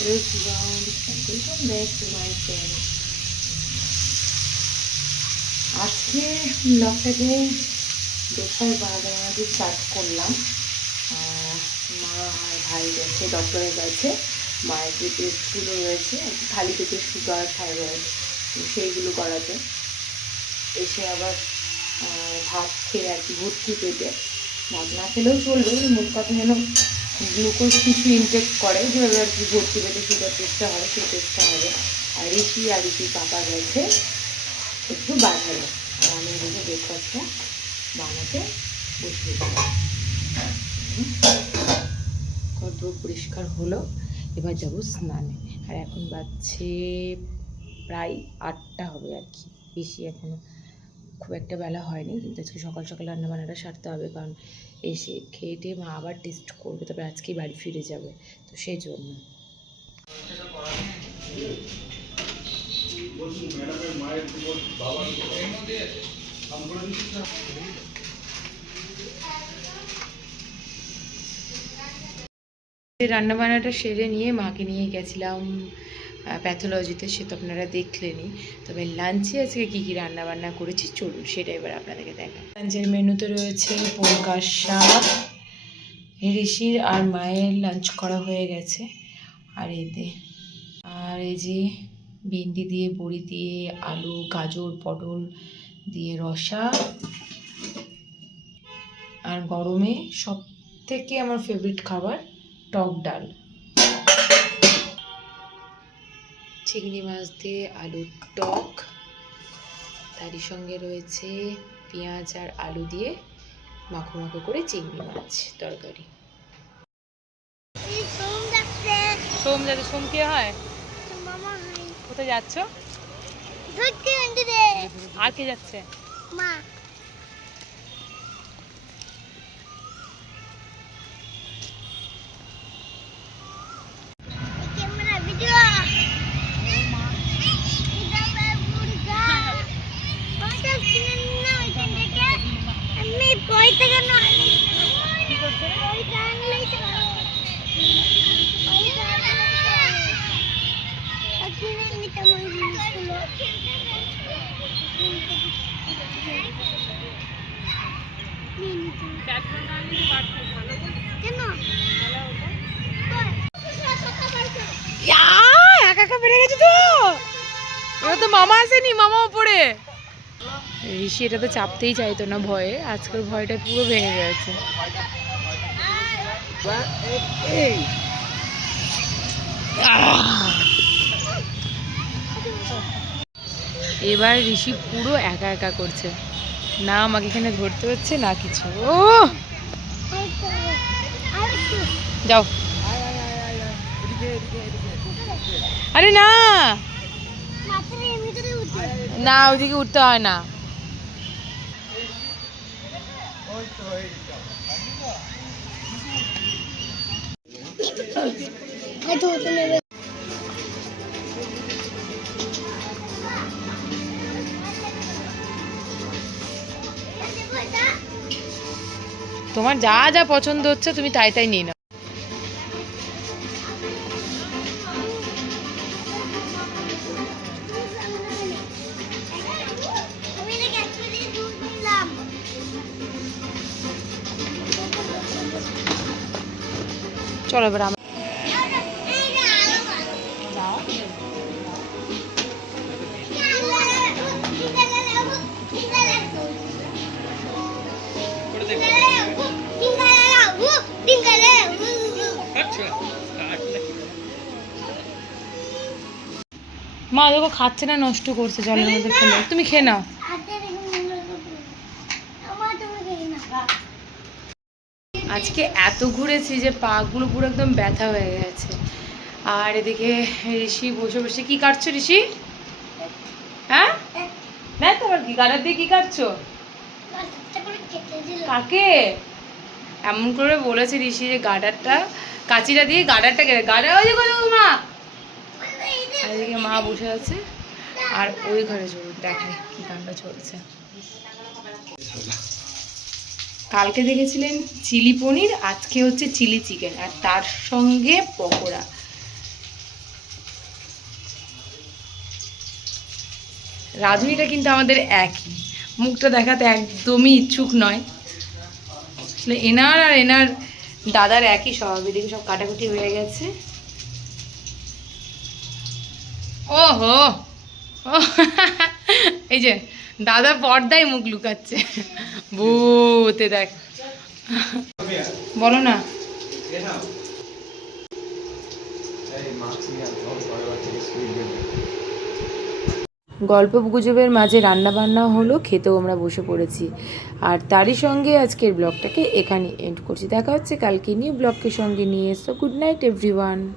Hello everyone, welcome back to my channel. আজকে ব্লগটাকে দোকান বানাতে স্টার্ট করলাম। মা আর ভাই গেছে ডক্টরের কাছে। মায়ের যে টেস্টগুলো রয়েছে খালি পেটে সুগার থাইরয়েড সেইগুলো করাতে। এসে আবার ভাত খেয়ে আর কি ভর্তি পেটে। ভাত না খেলেও চলবে মোট কথা যেন। গ্লুকোজ কিছু ইনটেক করে যেভাবে আর কি ভর্তি পেটে সুগার টেস্টটা হয়, সেই টেস্টটা হবে। আর ঋষি আর ঋষি পাপা গেছে, একটু বাজারে আর আমি এদিকে ব্রেকফাস্টটা বানাতে বসিয়ে কত পরিষ্কার হলো, এবার যাব স্নানে। আর এখন বাজছে প্রায় আটটা হবে আর কি, বেশি এখনও। খুব একটা বেলা হয়নি, কিন্তু আজকে সকাল সকাল রান্না বান্নাটা সারতে হবে, কারণ এসে খেয়ে টেয়ে মা আবার টেস্ট করবে তবে আজকেই বাড়ি ফিরে যাবে, তো সেই জন্য। রান্নাবান্নাটা সেরে নিয়ে মাকে নিয়ে গেছিলাম প্যাথোলজিতে সে তো আপনারা দেখলেনই। তবে লাঞ্চে আজকে কী কী রান্না বান্না করেছি, চলুন সেটা এবার আপনাদেরকে দেখা লাঞ্চের মেনুতে রয়েছে পোলকার শাক, ঋষির আর মায়ের লাঞ্চ করা হয়ে গেছে। আর এতে আর এই যে ভেন্ডি দিয়ে বড়ি দিয়ে আলু, গাজর, পটল দিয়ে রসা। আর গরমে সব থেকে আমার ফেভারিট খাবার টক ডাল। চিংড়ি মাছ দিয়ে আলুর টক। তারই সঙ্গে রয়েছে পেঁয়াজ আর আলু দিয়ে মাখো মাখো করে চিংড়ি মাছ তরকারি। সোম যাতে সোম কে হয়? কোথায় যাচ্ছ? আর কে যাচ্ছে? পয়সা একা একা গেছে তো। তো মামা আসেনি ওপরে ঋষি এটা তো চাপতেই চাইতো না ভয়ে, আজকের ভয়টা পুরো ভেঙে গেছে! এবার ঋষি পুরো একা একা করছে। না আমাকে এখানে ধরতে হচ্ছে, না কিছু। ও! যাও। আরে না! না ওইদিকে উঠতে হয় না। তোমার যা যা পছন্দ হচ্ছে তুমি তাই তাই নিয়ে নাও। চলো এবার মা দেখো খাচ্ছে না নষ্ট করছে জলের মধ্যে ফেলে তুমি খেয়ে নাও। আজকে এত ঘুরেছি যে পাগুলো পুরো একদম ব্যথা হয়ে গেছে। আর এদিকে ঋষি বসে বসে কি কাটছো ঋষি? হ্যাঁ? তো কি গাড়ার দিয়ে কি কাটছো? কাকে? এমন করে বলেছে ঋষি যে গার্ডারটা কাঁচিটা দিয়ে গার্ডারটা কেটে গার্ডার ওই যে মা! আজকে মা বসে আছে, আর ওই ঘরে চলুন দেখাই কি কাণ্ড চলছে। কালকে দেখেছিলেন চিলি পনির, আজকে হচ্ছে চিলি চিকেন, আর তার সঙ্গে পকোড়া। রাঁধুনিটা কিন্তু আমাদের একই, মুখটা দেখাতে একদমই ইচ্ছুক নয়। আসলে এনার আর এনার দাদার একই স্বভাব। এদিকে সব কাটাকুটি হয়ে গেছে। ও, এই যে, দাদা পর্দায় মুখ লুকাচ্ছে। ভূতে দেখ। বলো না। গল্প গুজবের মাঝে রান্নাবান্না হলো, খেতেও আমরা বসে পড়েছি। আর তারই সঙ্গে আজকের ব্লগটাকে এখানে এন্ড করছি। দেখা হচ্ছে কালকে নিউ ব্লগকে সঙ্গে নিয়ে। এসো গুড নাইট এভরিওয়ান